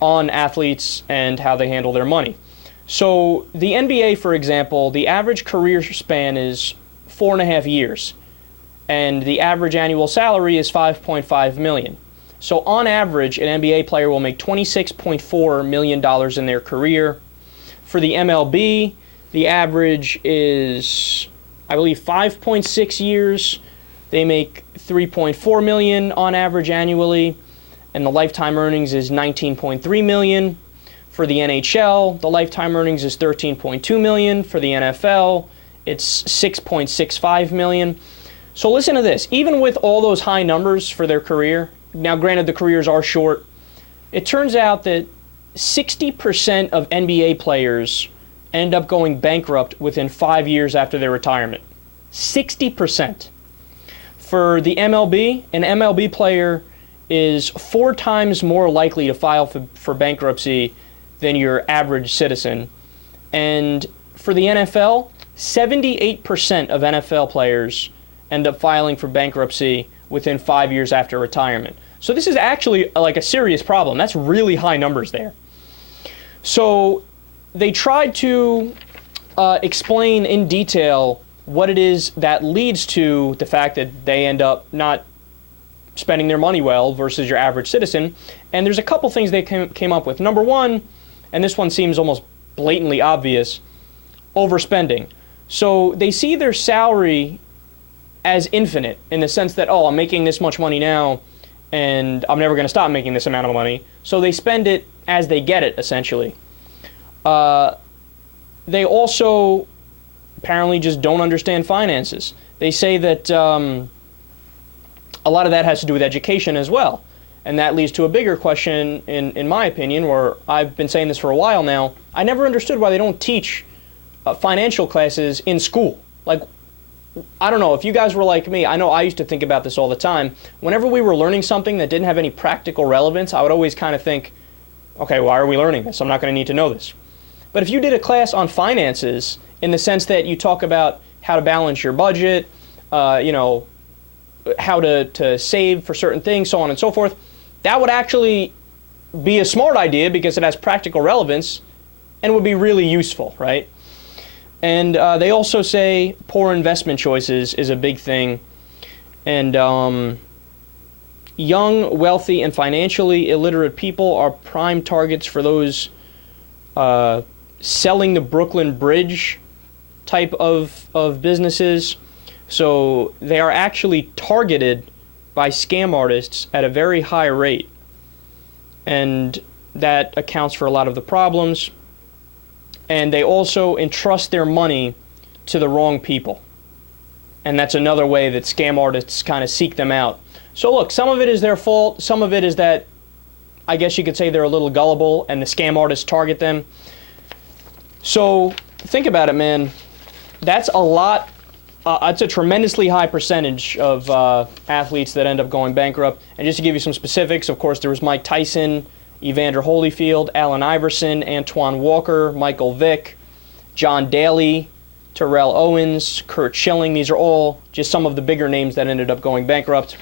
on athletes and how they handle their money. So the NBA, for example, the average career span is 4.5 years, and the average annual salary is $5.5 million. So on average, an NBA player will make $26.4 million in their career. For the MLB, the average is, I believe, 5.6 years. They make $3.4 million on average annually, and the lifetime earnings is $19.3 million. For the NHL, the lifetime earnings is $13.2 million. For the NFL, it's $6.65 million. So listen to this. Even with all those high numbers for their career, now granted the careers are short, it turns out that 60% of NBA players end up going bankrupt within 5 years after their retirement. 60%. For the MLB, an MLB player is 4 times more likely to file for bankruptcy than your average citizen. And for the NFL, 78% of NFL players end up filing for bankruptcy within 5 years after retirement. So this is actually like a serious problem. That's really high numbers there. So they tried to explain in detail what it is that leads to the fact that they end up not spending their money well versus your average citizen. And there's a couple things they came up with. Number one, and this one seems almost blatantly obvious, overspending. So they see their salary as infinite in the sense that, oh, I'm making this much money now and I'm never going to stop making this amount of money. So they spend it as they get it, essentially. They also apparently just don't understand finances. They say that a lot of that has to do with education as well. And that leads to a bigger question, in my opinion, where I've been saying this for a while now. I never understood why they don't teach financial classes in school. Like, I don't know, if you guys were like me, I know I used to think about this all the time. Whenever we were learning something that didn't have any practical relevance, I would always kind of think, okay, why are we learning this? I'm not going to need to know this. But if you did a class on finances, in the sense that you talk about how to balance your budget, how to save for certain things, so on and so forth, that would actually be a smart idea because it has practical relevance and would be really useful, right? And they also say poor investment choices is a big thing. And young, wealthy, and financially illiterate people are prime targets for those selling the Brooklyn Bridge type of businesses. So they are actually targeted by scam artists at a very high rate. And that accounts for a lot of the problems. And they also entrust their money to the wrong people. And that's another way that scam artists kind of seek them out. So look, some of it is their fault. Some of it is that, I guess you could say they're a little gullible and the scam artists target them. So think about it, man. That's a lot. It's a tremendously high percentage of athletes that end up going bankrupt. And just to give you some specifics, of course, there was Mike Tyson, Evander Holyfield, Allen Iverson, Antoine Walker, Michael Vick, John Daly, Terrell Owens, Kurt Schilling. These are all just some of the bigger names that ended up going bankrupt.